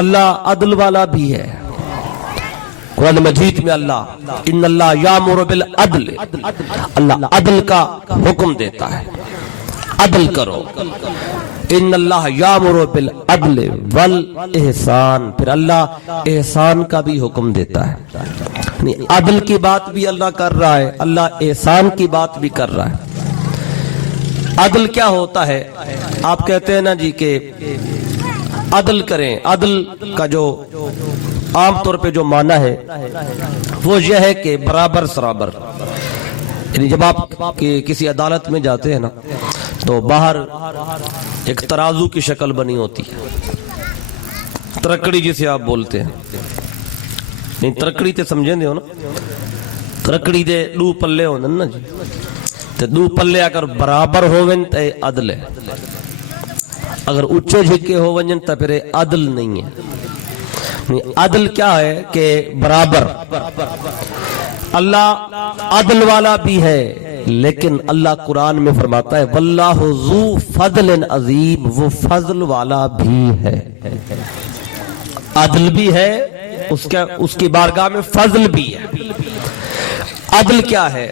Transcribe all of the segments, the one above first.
اللہ عدل والا بھی ہے۔ قرآن مجید میں اللہ ان اللہ یامر بالعدل، اللہ عدل کا حکم دیتا ہے، عدل کرو۔ ان اللہ یامر بالعدل والاحسان، پھر اللہ احسان کا بھی حکم دیتا ہے، یعنی عدل کی بات بھی اللہ کر رہا ہے، اللہ احسان کی بات بھی کر رہا ہے۔ عدل کیا ہوتا ہے؟ آپ کہتے ہیں نا جی کہ عدل کریں، عدل کا جو عام طور پہ جو معنی ہے وہ یہ ہے کہ برابر سرابر، یعنی جب آپ کسی عدالت میں جاتے ہیں نا تو باہر ایک ترازو کی شکل بنی ہوتی ہے، ترکڑی جسے آپ بولتے ہیں، نہیں ترکڑی تے سمجھیں دے ہو نا، ترکڑی دے دو پلے ہوندے نا جی، تے دو پلے اگر برابر ہوون تے عدل ہے، اگر اونچے جھکے ہو ونجن تے پھر عدل نہیں ہے۔ عدل کیا ہے کہ برابر۔ اللہ عدل والا بھی ہے، لیکن اللہ قرآن میں فرماتا ہے واللہ ذو فضل عظیم، وہ فضل والا بھی ہے، عدل بھی ہے، اس کی بارگاہ میں فضل بھی ہے۔ عدل کیا ہے؟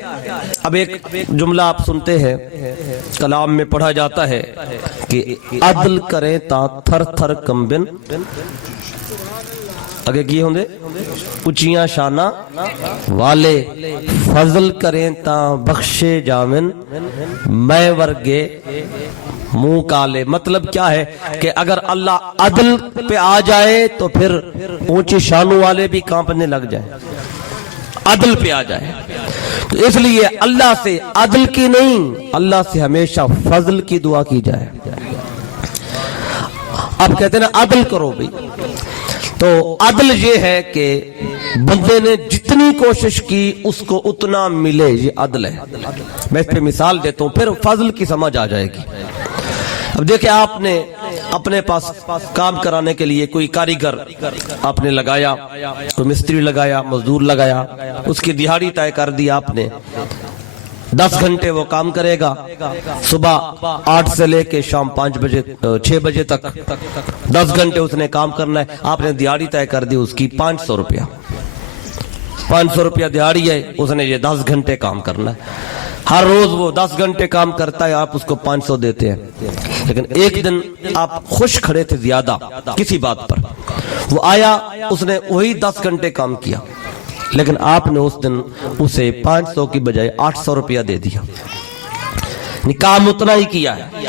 اب ایک جملہ آپ سنتے ہیں کلام میں پڑھا جاتا ہے کہ عدل کریں تا تھر تھر کمبن، اگے کی ہوں دے اچیاں شانہ والے، فضل کریں تا بخشے جامن میں ورگے منہ کالے۔ مطلب کیا ہے کہ اگر اللہ عدل پہ آ جائے تو پھر اونچی شانوں والے بھی کانپنے لگ جائیں، عدل پہ آ جائے۔ تو اس لیے اللہ سے عدل کی نہیں، اللہ سے ہمیشہ فضل کی دعا کی جائے۔ اب کہتے ہیں نا عدل کرو بھی، تو عدل یہ ہے کہ بندے نے جتنی کوشش کی اس کو اتنا ملے، یہ عدل ہے۔ میں اس پہ مثال دیتا ہوں پھر فضل کی سمجھ آ جائے گی۔ اب دیکھیں آپ نے اپنے پاس کام کرانے کے لیے کوئی کاریگر آپ نے لگایا، کوئی مستری لگایا، مزدور لگایا، اس کی دہاڑی طے کر دی آپ نے، 10 گھنٹے وہ کام کرے گا، صبح 8 سے لے کے شام 6 بجے تک 10 گھنٹے اس نے کام کرنا ہے۔ آپ نے دہاڑی طے کر دی اس کی 500 روپیہ، 500 روپیہ دہاڑی ہے، اس نے یہ 10 گھنٹے کام کرنا ہے۔ ہر روز وہ 10 گھنٹے کام کرتا ہے، آپ اس کو 500 دیتے ہیں۔ لیکن ایک دن آپ خوش کھڑے تھے زیادہ کسی بات پر، وہ آیا، اس نے وہی 10 گھنٹے کام کیا، لیکن آپ نے اس دن اسے 500 کی بجائے 800 روپیہ دے دیا، کام اتنا ہی کیا ہے۔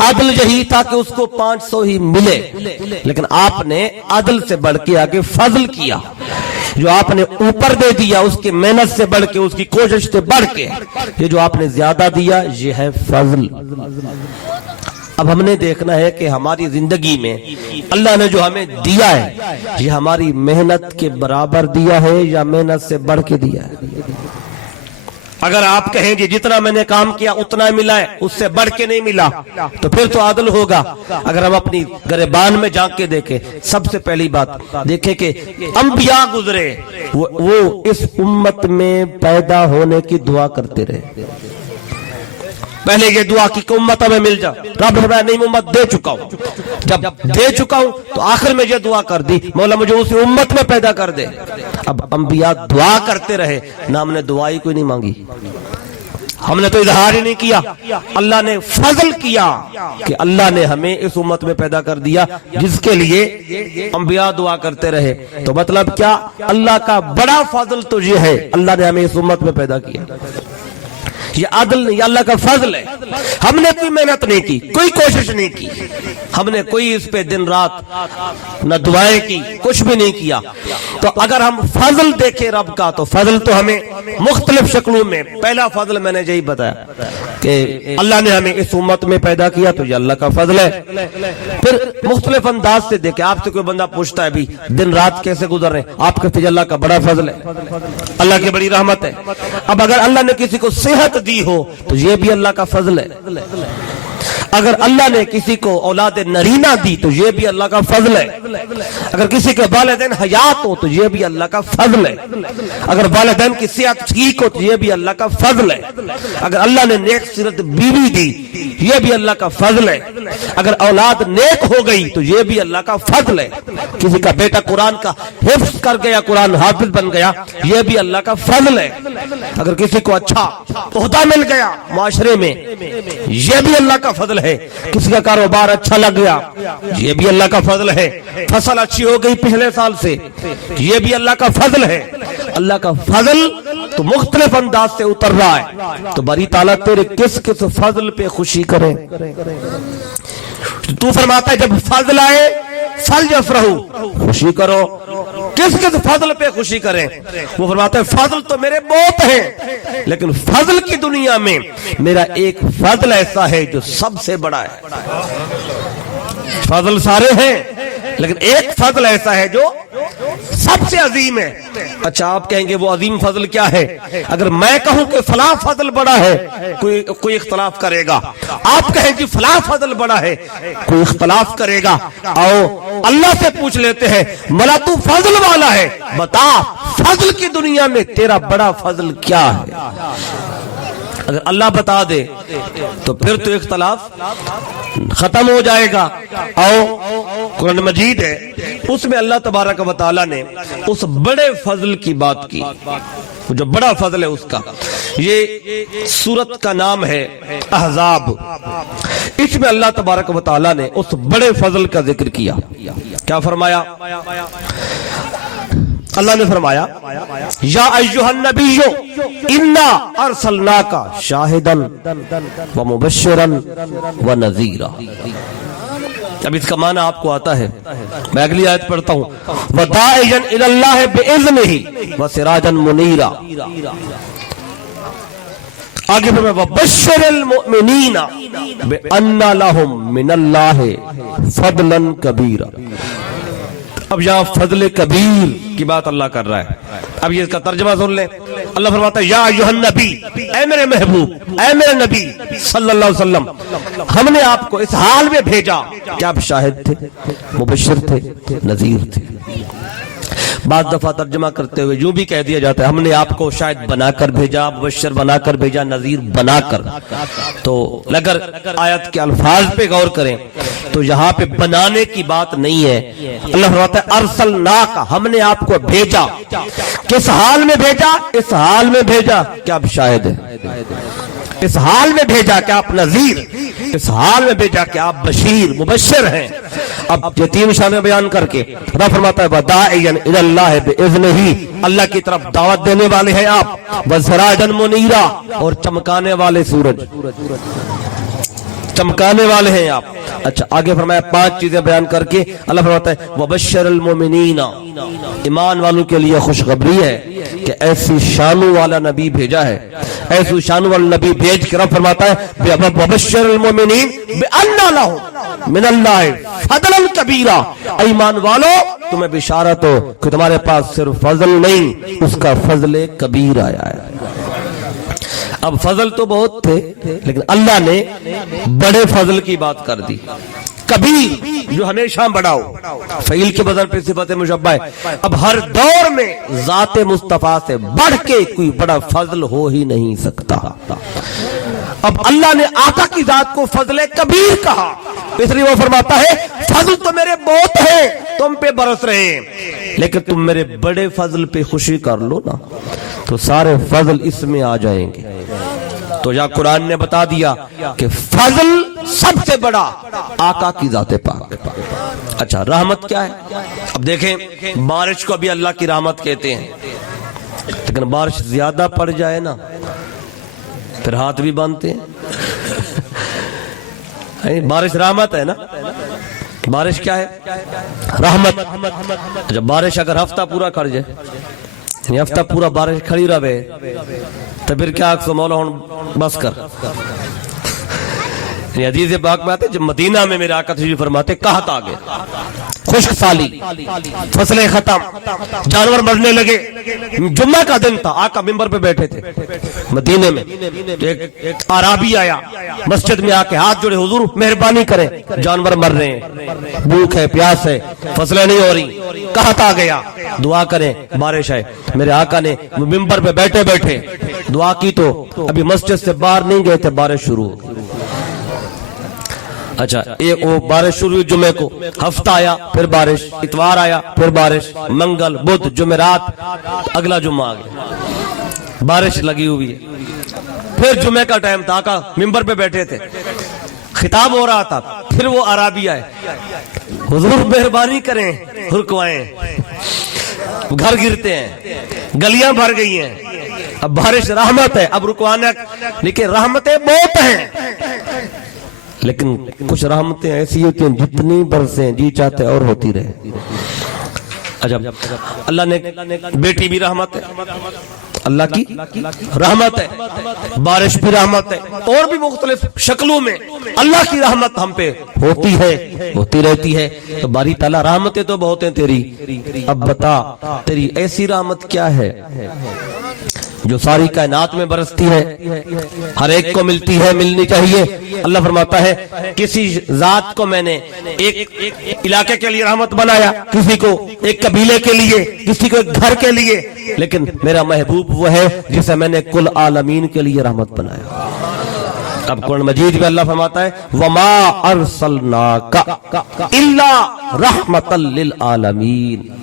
عدل یہی تھا کہ اس کو 500 ہی ملے، لیکن آپ نے عدل سے بڑھ کے آگے فضل کیا، جو آپ نے اوپر دے دیا اس کی محنت سے بڑھ کے، اس کی کوشش سے بڑھ کے، یہ جو آپ نے زیادہ دیا یہ ہے فضل۔ اب ہم نے دیکھنا ہے کہ ہماری زندگی میں اللہ نے جو ہمیں دیا ہے یہ ہماری محنت کے برابر دیا ہے یا محنت سے بڑھ کے دیا ہے۔ اگر آپ کہیں کہ جتنا میں نے کام کیا اتنا ملا ہے، اس سے بڑھ کے نہیں ملا، تو پھر تو عدل ہوگا۔ اگر ہم اپنی گریبان میں جھانک کے دیکھیں، سب سے پہلی بات دیکھیں کہ انبیاء گزرے، وہ اس امت میں پیدا ہونے کی دعا کرتے رہے۔ پہلے یہ دعا کی کہ امت ہمیں مل جا، رب فرمایا نہیں امت دے چکا ہوں، جب دے چکا ہوں تو آخر میں یہ دعا کر دی مولا مجھے اسی امت میں پیدا کر دے۔ اب انبیاء دعا کرتے رہے، نہ ہم نے دعا ہی کوئی نہیں مانگی، ہم نے تو اظہار ہی نہیں کیا، اللہ نے فضل کیا کہ اللہ نے ہمیں اس امت میں پیدا کر دیا جس کے لیے انبیاء دعا کرتے رہے۔ تو مطلب کیا؟ اللہ کا بڑا فضل تو یہ ہے اللہ نے ہمیں اس امت میں پیدا کیا، یہ عدل نہیں، اللہ کا فضل ہے۔ ہم نے کوئی محنت نہیں کی، کوئی کوشش نہیں کی، ہم نے کوئی اس پہ دن رات نہ دعائیں کی، کچھ بھی نہیں کیا۔ تو اگر ہم فضل دیکھیں رب کا تو فضل تو ہمیں مختلف شکلوں میں، پہلا فضل میں نے یہی بتایا کہ اللہ نے ہمیں اس امت میں پیدا کیا تو یہ اللہ کا فضل ہے۔ پھر مختلف انداز سے دیکھیں، آپ سے کوئی بندہ پوچھتا ہے بھی دن رات کیسے گزر رہے ہیں، آپ کہتے ہیں اللہ کا بڑا فضل ہے، اللہ کی بڑی رحمت ہے۔ اب اگر اللہ نے کسی کو صحت دی ہو تو یہ بھی اللہ کا فضل ہے۔ اگر اللہ نے کسی کو اولاد نرینہ دی تو یہ بھی اللہ کا فضل ہے. اگر کسی کے والدین حیات ہو تو یہ بھی اللہ کا فضل ہے. اگر والدین کی صحت ٹھیک ہو تو یہ بھی اللہ کا فضل ہے. اگر اللہ نے نیک سیرت بیوی دی یہ بھی اللہ کا فضل ہے. اگر اولاد نیک ہو گئی تو یہ بھی اللہ کا فضل ہے. کسی کا بیٹا قرآن کا حفظ کر گیا, قرآن حافظ بن گیا, یہ بھی اللہ کا فضل ہے. اگر کسی کو اچھا عہدہ مل گیا معاشرے میں یہ بھی اللہ کا فضل ہے. کسی کا کاروبار اچھا لگ گیا یہ بھی اللہ کا فضل ہے. فصل اچھی ہو گئی پچھلے سال سے یہ بھی اللہ کا فضل ہے. اللہ کا فضل تو مختلف انداز سے اتر رہا ہے. تو باری تعالیٰ تیرے کس کس فضل پہ خوشی کرے. تو فرماتا ہے جب فضل آئے فَلْيَفْرَحُوا, خوشی کرو. کس کس فضل پہ خوشی کریں. وہ فرماتا ہے فضل تو میرے بہت ہیں لیکن فضل کی دنیا میں میرا ایک فضل ایسا ہے جو سب سے بڑا ہے. فضل سارے ہیں لیکن ایک فضل ایسا ہے جو سب سے عظیم ہے. اچھا آپ کہیں گے وہ عظیم فضل کیا ہے. اگر میں کہوں کہ فلاں فضل بڑا ہے کوئی اختلاف کرے گا. آپ کہیں کہ فلاں فضل بڑا ہے کوئی اختلاف کرے گا. آؤ اللہ سے پوچھ لیتے ہیں مولا تو فضل والا ہے, بتا فضل کی دنیا میں تیرا بڑا فضل کیا ہے. اگر اللہ بتا دے تو پھر تو اختلاف ختم ہو جائے گا. آؤ قرآن مجید ہے اس میں اللہ تبارک و تعالی نے اس بڑے فضل کی بات کی. جو بڑا فضل ہے اس کا, یہ سورت کا نام ہے احزاب. اس میں اللہ تبارک و تعالی نے اس بڑے فضل کا ذکر کیا. کیا فرمایا اللہ نے فرمایا یا ایھا النبی انا ارسلناک شاہدا ومبشرا ونذیرا. اب اس کا معنی آپ کو آتا ہے, میں اگلی آیت پڑھتا ہوں. وداعیا الی اللہ باذنہ وسراجا منیرا. آگے پھر میں وبشر المؤمنین بان لهم من اللہ فضلا کبیرا. اب یہاں فضل کبیر کی بات اللہ کر رہا ہے. اب یہ اس کا ترجمہ سن لیں. اللہ فرماتا ہے یا ایھا النبی, اے میرے محبوب, اے میرے نبی صلی اللہ علیہ وسلم, ہم نے آپ کو اس حال میں بھیجا کہ آپ شاہد تھے, مبشر تھے, نذیر تھے. بعض دفعہ ترجمہ کرتے ہوئے یوں بھی کہہ دیا جاتا ہے ہم نے آپ کو شاید بنا کر بھیجا, مبشر بنا کر بھیجا, نذیر بنا کر. تو اگر آیت کے الفاظ پہ غور کریں تو یہاں پہ بنانے کی بات نہیں ہے. اللہ فرماتا ہے ارسلناک, ہم نے آپ کو بھیجا. کس حال میں بھیجا؟ اس حال میں بھیجا کہ آپ شاہد ہیں, اس حال میں بھیجا کہ آپ نذیر, اس حال میں بھیجا کہ آپ بشیر مبشر ہیں. اب یہ تین شانیں بیان کر کے رب فرماتا ہے وداعیا الی اللہ باذنہ, اللہ کی طرف دعوت دینے والے ہیں آپ. وسراجا منیرا, اور چمکانے والے سورج, چمکانے والے ہیں آپ. اچھا آگے فرمایا 5 چیزیں بیان کر کے اللہ فرماتا ہے وبشر المؤمنین, ایمان والوں کے لیے خوشخبری ہے کہ ایسی شانوں والا نبی بھیجا ہے. ایسی شانوں والا نبی بھیج کے رب فرماتا ہے وبشر المؤمنین بان لهم من اللہ فضلا کبیرا. ایمان والو تمہیں بشارت ہو کہ تمہارے پاس صرف فضل نہیں, اس کا فضل کبیر آیا ہے. اب فضل تو بہت تھے لیکن اللہ نے بڑے فضل کی بات کر دی. کبیر جو ہمیشہ بڑا ہو, فعیل کے بدل پہ صفت مشبہ ہے. اب ہر دور میں ذات مصطفیٰ سے بڑھ کے کوئی بڑا فضل ہو ہی نہیں سکتا. اب اللہ نے آقا کی ذات کو فضل کبیر کہا, اس لیے وہ فرماتا ہے فضل تو میرے بہت ہیں تم پہ برس رہے ہیں لیکن تم میرے بڑے فضل پہ خوشی کر لو نا تو سارے فضل اس میں آ جائیں گے. تو یا قرآن نے بتا دیا کہ فضل سب سے بڑا آقا کی ذات پاک. اچھا رحمت کیا ہے؟ اب دیکھیں بارش کو بھی اللہ کی رحمت کہتے ہیں لیکن بارش زیادہ پڑ جائے نا پھر ہاتھ بھی باندھتے ہیں. بارش رحمت ہے نا, بارش کیا ہے؟ رحمت. جب بارش اگر ہفتہ پورا کر جائے, ہفتہ پورا بارش کھڑی رہے تو پھر کیا اکسو مولا ہون بس کر. حدیث پاک میں آتے جب مدینہ میں میرے آقا تشریف فرماتے قحط آ گئے خشک سالی، فصلیں ختم، جانور مرنے لگے. جمعہ کا دن تھا، آقا ممبر پہ بیٹھے تھے مدینے میں. تو ایک عرابی آیا مسجد میں آ کے ہاتھ جوڑے، حضور مہربانی کریں، جانور مر رہے ہیں، بھوک ہے، پیاس ہے، فصلیں نہیں ہو رہی، قحط آ گیا، دعا کریں بارش ہے. میرے آقا نے ممبر پہ بیٹھے بیٹھے دعا کی تو ابھی مسجد سے باہر نہیں گئے تھے، بارش شروع ہو گئی. اچھا ایک وہ بارش شروع ہوئی جمعے کو، ہفتہ آیا پھر بارش، اتوار آیا پھر بارش، منگل بدھ جمعرات، اگلا جمعہ آ گیا، بارش لگی ہوئی ہے. پھر جمعے کا ٹائم تھا، آقا ممبر پہ بیٹھے تھے، خطاب ہو رہا تھا. پھر وہ عرابی آئے، حضور مہربانی کریں، رکوائیں، گھر گرتے ہیں، گلیاں بھر گئی ہیں، اب بارش رحمت ہے، اب رکوانا. لیکن رحمتیں بہت ہیں، لیکن کچھ رحمتیں ایسی ہوتی ہیں جتنی برسیں جی چاہتے اور ہوتی رہے. اچھا اللہ نے بیٹی بھی رحمت ہے، اللہ کی رحمت ہے، بارش بھی رحمت ہے، اور بھی مختلف شکلوں میں اللہ کی رحمت ہم پہ ہوتی ہے، ہوتی رہتی ہے. تو باری تعالیٰ رحمتیں تو بہت ہیں تیری، اب بتا تیری ایسی رحمت کیا ہے جو ساری کائنات میں برستی ہے، ہر ایک کو ملتی ہے، ملنی چاہیے. اللہ فرماتا ہے کسی ذات کو میں نے ایک علاقے کے لیے رحمت بنایا، کسی کو ایک قبیلے کے لیے، کسی کو ایک گھر کے لیے، لیکن میرا محبوب وہ ہے جسے میں نے کل عالمین کے لیے رحمت بنایا. اب قرآن مجید میں اللہ فرماتا ہے وَمَا أَرْسَلْنَاكَ إِلَّا رَحْمَةً لِلْعَالَمِينَ.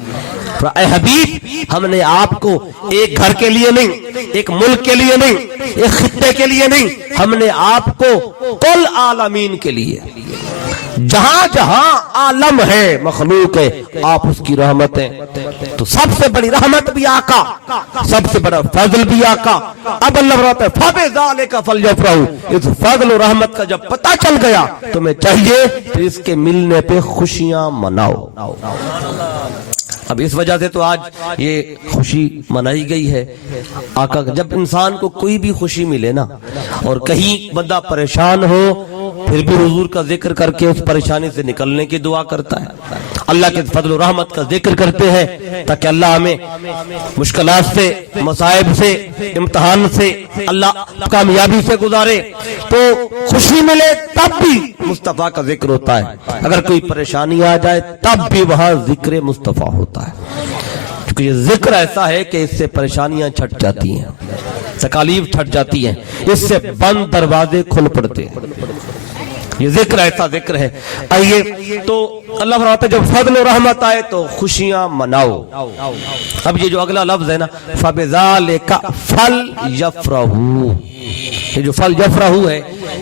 اے حبیب ہم نے آپ کو ایک گھر کے لیے نہیں، ایک ملک کے لیے نہیں، ایک خطے کے لیے نہیں، ہم نے آپ کو کل عالمین کے لیے، جہاں جہاں عالم ہے، مخلوق ہے، آپ اس کی رحمت ہیں. تو سب سے بڑی رحمت بھی آقا، سب سے بڑا فضل بھی آقا. اب اللہ فرماتا ہے فَبِذَلِكَ فَلْيَفْرَحُوا. اس فضل و رحمت کا جب پتہ چل گیا تمہیں چاہیے کہ اس کے ملنے پہ خوشیاں مناؤ. اب اس وجہ سے تو آج یہ خوشی منائی گئی ہے. آقا جب انسان کو کوئی بھی خوشی ملے نا، اور کہیں بندہ پریشان ہو، پھر بھی حضور کا ذکر کر کے اس پریشانی سے نکلنے کی دعا کرتا ہے، اللہ کے فضل و رحمت کا ذکر کرتے ہیں تاکہ اللہ ہمیں مشکلات سے، مصائب سے، امتحان سے اللہ کامیابی سے گزارے. تو خوشی ملے تب بھی مصطفیٰ کا ذکر ہوتا ہے، اگر کوئی پریشانی آ جائے تب بھی وہاں ذکر مصطفیٰ ہوتا ہے، کیونکہ یہ ذکر ایسا ہے کہ اس سے پریشانیاں چھٹ جاتی ہیں، تکالیف چھٹ جاتی ہیں، اس سے بند دروازے کھل پڑتے ہیں. یہ ذکر ایسا ذکر ہے. آئیے تو اللہ فرماتا ہے جب فضل و رحمت آئے تو خوشیاں مناؤ. اب یہ جو اگلا لفظ ہے نا فَبِذَلِكَ فَلْيَفْرَحُوا، یہ جو فَلْيَفْرَحُوا ہے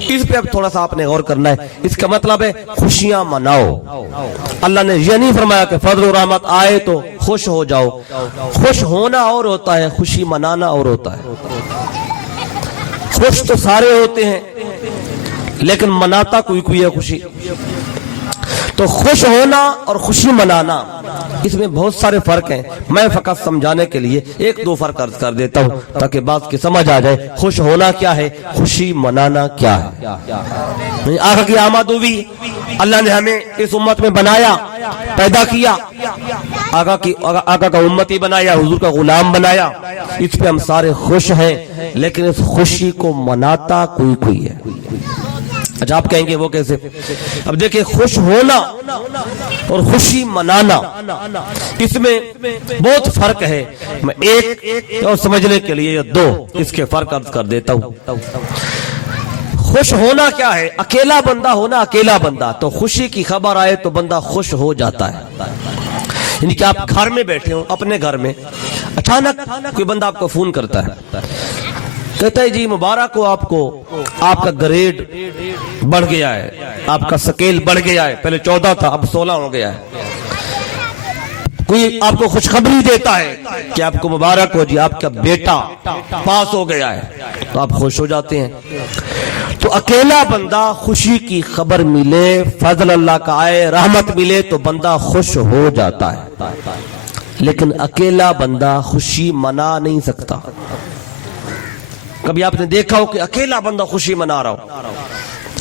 اس پہ اب تھوڑا سا آپ نے غور کرنا ہے. اس کا مطلب ہے خوشیاں مناؤ. اللہ نے یہ نہیں فرمایا کہ فضل و رحمت آئے تو خوش ہو جاؤ. خوش ہونا اور ہوتا ہے، خوشی منانا اور ہوتا ہے. خوش تو سارے ہوتے ہیں لیکن مناتا کوئی کوئی ہے خوشی. تو خوش ہونا اور خوشی منانا اس میں بہت سارے فرق ہیں. میں فقط سمجھانے کے لیے ایک دو فرق عرض کر دیتا ہوں تاکہ بات کی سمجھ آ جائے. خوش ہونا کیا ہے، خوشی منانا کیا ہے. آقا کی آمد ہوئی، اللہ نے ہمیں اس امت میں بنایا، پیدا کیا، آقا کا امتی بنایا، حضور کا غلام بنایا، اس پہ ہم سارے خوش ہیں. لیکن اس خوشی کو مناتا کوئی کوئی ہے. اچھا آپ کہیں گے وہ کیسے؟ اب دیکھیں خوش ہونا اور خوشی منانا اس میں بہت فرق ہے. میں ایک اور سمجھنے کے لیے دو اس کے فرق عرض کر دیتا ہوں. خوش ہونا کیا ہے؟ اکیلا بندہ ہونا. اکیلا بندہ تو خوشی کی خبر آئے تو بندہ خوش ہو جاتا ہے. یعنی کہ آپ گھر میں بیٹھے ہو، اپنے گھر میں، اچانک کوئی بندہ آپ کو فون کرتا ہے، کہتا ہے جی مبارک ہو آپ کو، آپ کا گریڈ بڑھ گیا ہے، آپ کا سکیل بڑھ گیا ہے، پہلے 14 تھا اب 16 ہو گیا ہے. کوئی آپ کو خوشخبری دیتا ہے کہ آپ کو مبارک ہو جی آپ کا بیٹا پاس ہو گیا ہے، تو آپ خوش ہو جاتے ہیں. تو اکیلا بندہ خوشی کی خبر ملے، فضل اللہ کا آئے، رحمت ملے تو بندہ خوش ہو جاتا ہے. لیکن اکیلا بندہ خوشی منا نہیں سکتا. کبھی آپ نے دیکھا ہو کہ اکیلا بندہ خوشی منا رہا ہو؟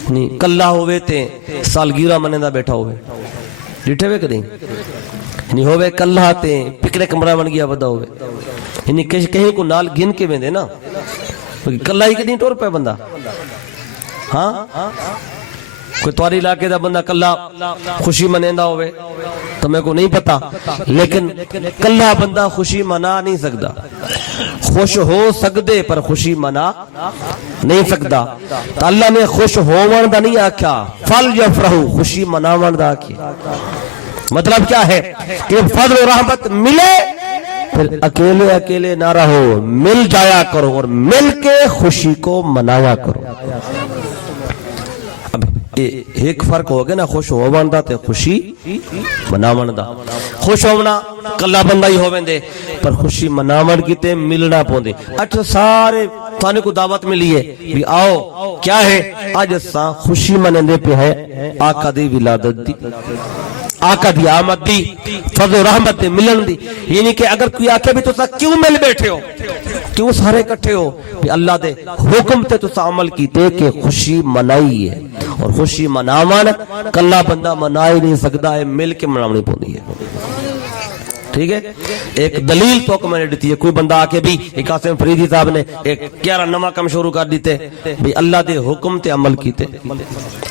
نہیں. کلہ ہوئے تھے سالگیرہ منندہ بیٹھا ہوئے، ڈٹھے ہوئے کدیں نہیں ہوئے کلہ آتے پکڑے کمرہ بن گیا بدا ہوئے یعنی کہیں کو نال گن کے میں دے نا کلہ ہی کدیں ٹور پہ بندہ ہاں کوئی تواری علاقے دا بندہ کلہ خوشی منیندہ ہوئے تو میں کو نہیں پتا لیکن کلہ بندہ خوشی منا نہیں سکتا خوش ہو سکدے پر خوشی منا نہیں سکتا تو اللہ نے خوش ہوون دا نہیں آکھا فل یفرحو خوشی مناون دا آکھا مطلب کیا ہے کہ فضل و رحمت ملے پھر اکیلے اکیلے نہ رہو مل جایا کرو اور مل کے خوشی کو منایا کرو اب ایک فرق ہو گیا نا خوش ہوون دا تے خوشی مناون دا خوش ہونا کلا بندہ ہی ہوویں دے پر خوشی مناون کیتے ملنا پوندے اٹھ سارے تھانے کو دعوت ملی ہے بھی آؤ کیا ہے آج اساں خوشی منندے پہ ہے آقا دی ولادت دی آقا دی آمد دی فضل و رحمت دی ملن دی یعنی کہ اگر کوئی آکے بھی تو سا کیوں مل بیٹھے ہو کیوں سارے کٹھے ہو بھی اللہ دے حکم تے تو سا عمل کیتے کہ خوشی منائی ہے اور خوشی مناون کلا بندہ منائی نہیں سکتا ہے مل کے مناونی پوندی ہے ٹھیک ہے ایک دلیل تو کہ میں نے دیتی ہے کوئی بندہ آکے بھی ایک قاسم فریدی صاحب نے ایک 11 نواں کم شروع کر دیتے بھی اللہ دے حکم تے عمل کیتے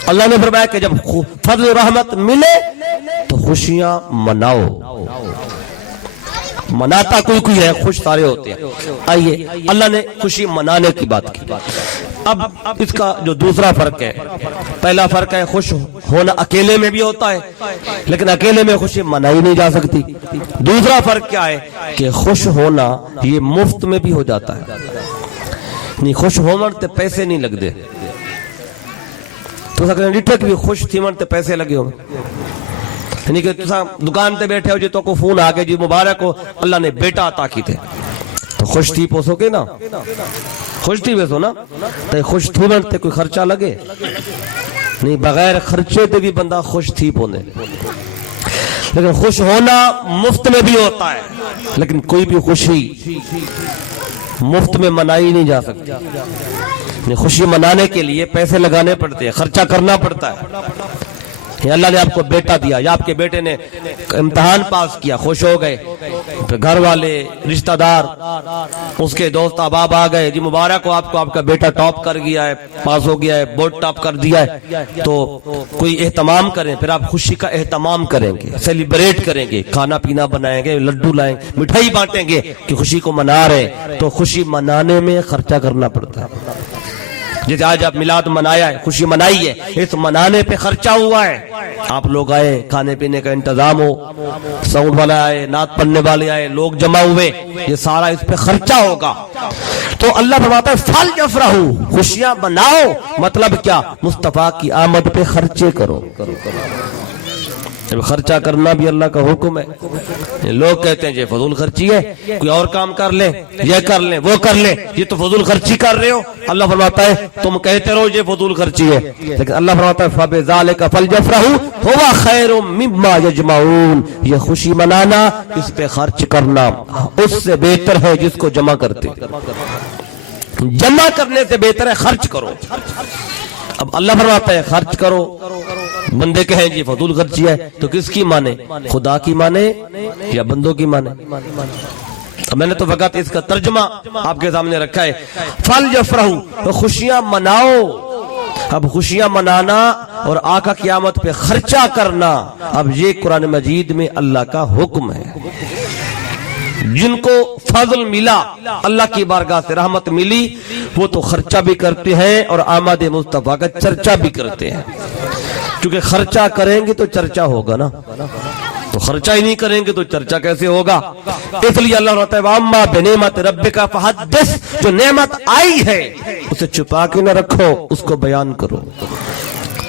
اللہ نے فرمایا کہ جب فضل و رحمت ملے تو خوشیاں مناؤ مناتا کوئی ہے خوش سارے ہوتے ہیں آئیے اللہ نے خوشی منانے کی بات کی اب اس کا جو دوسرا فرق ہے پہلا فرق ہے خوش ہونا اکیلے میں بھی ہوتا ہے لیکن اکیلے میں خوشی منائی نہیں جا سکتی دوسرا فرق کیا ہے کہ خوش ہونا یہ مفت میں بھی ہو جاتا ہے نہیں خوش ہون تے پیسے نہیں لگ دے تو سکتے ہیں ڈٹھک بھی خوش تھی من تے پیسے لگے ہوں یعنی کہ تسا دکان تے بیٹھے ہو جی تو کو فون آگے جی مبارک ہو اللہ نے بیٹا عطا کی تھے تو خوش تھی پوسو کے نا خوش تھی ویسو نا تو خوش تھی من تے کوئی خرچہ لگے نہیں بغیر خرچے تے بھی بندہ خوش تھی پونے لیکن خوش ہونا مفت میں بھی ہوتا ہے لیکن کوئی بھی خوشی مفت میں منائی نہیں جا سکتی خوشی منانے کے لیے پیسے لگانے پڑتے ہیں خرچہ کرنا پڑتا ہے اللہ نے آپ کو بیٹا دیا یا آپ کے بیٹے نے امتحان پاس کیا خوش ہو گئے پھر گھر والے رشتہ دار اس کے دوست احباب آ گئے جی مبارک ہو آپ کو آپ کا بیٹا ٹاپ کر گیا ہے پاس ہو گیا ہے بورڈ ٹاپ کر دیا ہے تو کوئی اہتمام کریں پھر آپ خوشی کا اہتمام کریں گے سیلیبریٹ کریں گے کھانا پینا بنائیں گے لڈو لائیں گے مٹھائی بانٹیں گے کہ خوشی کو منا رہے تو خوشی منانے میں خرچہ کرنا پڑتا ہے جیسے آج آپ میلاد منایا ہے خوشی منائی ہے اس منانے پہ خرچہ ہوا ہے آپ لوگ آئے کھانے پینے کا انتظام ہو ساؤنڈ والا آئے نعت پڑھنے والے آئے لوگ جمع ہوئے یہ سارا اس پہ خرچہ ہوگا تو اللہ فرماتا ہے فل یفرحو خوشیاں مناؤ مطلب کیا مصطفیٰ کی آمد پہ خرچے کرو خرچہ کرنا بھی اللہ کا حکم ہے لوگ کہتے ہیں یہ فضول خرچی ہے کوئی اور کام کر لیں یہ کر لیں وہ کر لیں یہ تو فضول خرچی کر رہے ہو اللہ فرماتا ہے تم کہتے رہو یہ فضول خرچی ہے لیکن اللہ فرماتا ہے فَبِذَالِكَ فَلْيَفْرَحُوا هُوَ خَيْرٌ مِّمَّا يَجْمَعُونَ یہ خوشی منانا اس پہ خرچ کرنا اس سے بہتر ہے جس کو جمع کرتے جمع کرنے سے بہتر ہے خرچ کرو اب اللہ فرماتا ہے خرچ کرو بندے کہیں جی فضول خرچی ہے تو کس کی مانے خدا کی مانے یا بندوں کی مانے میں نے تو فقط اس کا ترجمہ آپ کے سامنے رکھا ہے فل یفرحو خوشیاں مناؤ اب خوشیاں منانا اور آقا کی آمد پہ خرچہ کرنا اب یہ قرآن مجید میں اللہ کا حکم ہے جن کو فضل ملا اللہ کی بارگاہ سے رحمت ملی وہ تو خرچہ بھی کرتے ہیں اور آمد مصطفیٰ کا چرچا بھی کرتے ہیں کیونکہ خرچہ کریں گے تو چرچا ہوگا نا تو خرچہ ہی نہیں کریں گے تو چرچا کیسے ہوگا اس لیے اللہ رہتا ہے وَأَمَّا بِنِعْمَةِ رَبِّكَ فَحَدِّثْ جو نعمت آئی ہے اسے چھپا کے نہ رکھو اس کو بیان کرو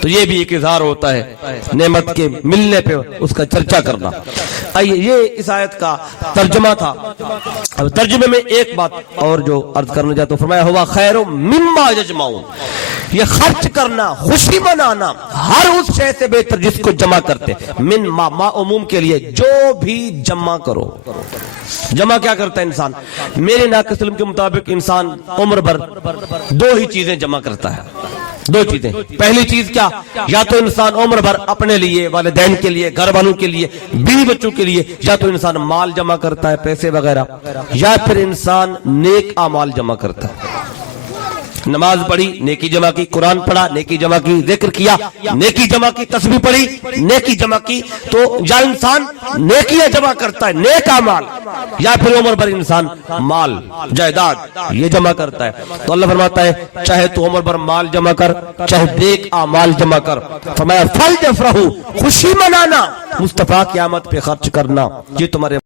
تو یہ بھی ایک اظہار ہوتا ہے نعمت کے ملنے پہ اس کا چرچا کرنا آئیے یہ اس آیت کا ترجمہ تھا اب ترجمے میں ایک بات اور جو عرض کرنا چاہتا ہوں فرمایا ہوا خیر مما یجمعون یہ خرچ کرنا خوشی منانا ہر اس شے سے بہتر جس کو جمع کرتے من ما عموم کے لیے جو بھی جمع کرو جمع کیا کرتا ہے انسان میرے ناقص علم کے مطابق انسان عمر بھر دو ہی چیزیں جمع کرتا ہے دو چیزیں. پہلی چیز کیا؟ یا تو انسان عمر بھر اپنے لیے، والدین کے لیے، گھر والوں کے لیے، بیوی بچوں کے لیے، یا تو انسان مال جمع کرتا ہے، پیسے وغیرہ، یا پھر انسان نیک اعمال جمع کرتا ہے. نماز پڑھی، نیکی جمع کی، قرآن پڑھا، نیکی جمع کی، ذکر کیا، نیکی جمع کی، تسبیح پڑھی، نیکی جمع کی. تو یا انسان نیکیاں جمع کرتا ہے، نیک اعمال، یا پھر عمر بھر انسان مال، جائیداد یہ جمع کرتا ہے. تو اللہ فرماتا ہے چاہے تو عمر بھر مال جمع کر، چاہے نیک اعمال جمع کر. فرمایا فَلْيَفْرَحُوا، خوشی منانا، مصطفیٰ قیامت پہ خرچ کرنا، یہ تمہارے